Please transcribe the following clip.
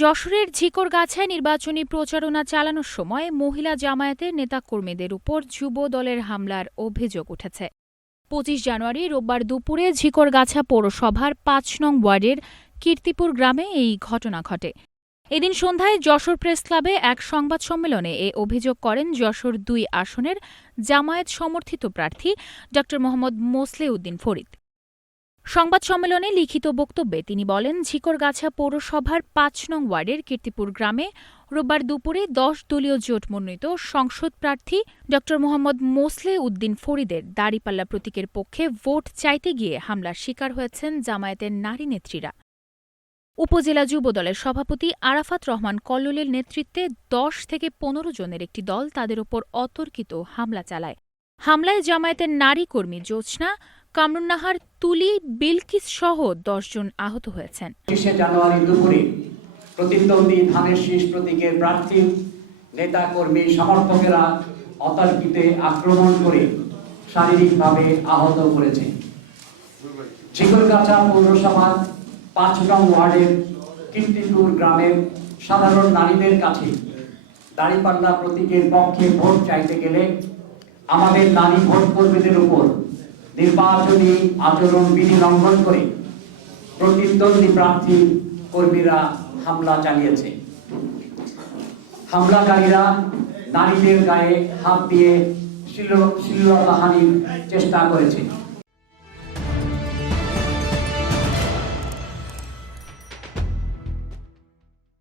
যশোরের ঝিকরগাছায় নির্বাচনী প্রচারণা চালানোর সময় মহিলা জামায়াতের নেতাকর্মীদের উপর যুব দলের হামলার অভিযোগ উঠেছে। ২৫ জানুয়ারি রোববার দুপুরে ঝিকরগাছা পৌরসভার ৫ নং ওয়ার্ডের কীর্তিপুর গ্রামে এই ঘটনা ঘটে। এদিন সন্ধ্যায় যশোর প্রেস ক্লাবে এক সংবাদ সম্মেলনে এ অভিযোগ করেন যশোর ২ আসনের জামায়াত সমর্থিত প্রার্থী ড মোহাম্মদ মোসলেউদ্দিন ফরিদ। সংবাদ সম্মেলনে লিখিত বক্তব্যে তিনি বলেন, ঝিকরগাছা পৌরসভার ৫ নং ওয়ার্ডের কীর্তিপুর গ্রামে রোববার দুপুরে ১০ দলীয় জোট মনোনীত সংসদ প্রার্থী ড মোহাম্মদ মোসলেউদ্দিন ফরিদের দাঁড়িপাল্লা প্রতীকের পক্ষে ভোট চাইতে গিয়ে হামলার শিকার হয়েছেন জামায়াতের নারী নেত্রীরা। উপজেলা যুবদলের সভাপতি আরাফাত রহমান কল্লোলের নেতৃত্বে ১০ থেকে ১৫ জনের একটি দল তাদের ওপর অতর্কিত হামলা চালায়। হামলায় জামায়াতের নারী কর্মী জোছনা, কামরুন্নাহার, তুলি, বিলকিস সহ ১০ জন আহত হয়েছেন। ২৫ জানুয়ারি দুপুরে প্রতিদ্বন্দ্বী ধানের শীষ প্রতীকের প্রার্থী নেতা কর্মী সমর্থকেরা অতর্কিতে আক্রমণ করে শারীরিকভাবে আহত করেছে। ঝিকরগাছা পৌরসভার ৫ নং ওয়ার্ডের কীর্তিপুর গ্রামের সাধারণ নারীদের কাছে দাঁড়িপাল্লা প্রতীকের পক্ষে ভোট চাইতে গেলে আমাদের নারী ভোট কর্মীদের উপর নির্বাচনী আচরণ বিধি লঙ্ঘন করে প্রতিদ্বন্দ্বী প্রার্থী কর্মীরা হামলা চালিয়েছে। হামলাকারীরা নারীদের গায়ে হাত দিয়ে শ্লীলতাহানির চেষ্টা করেছে।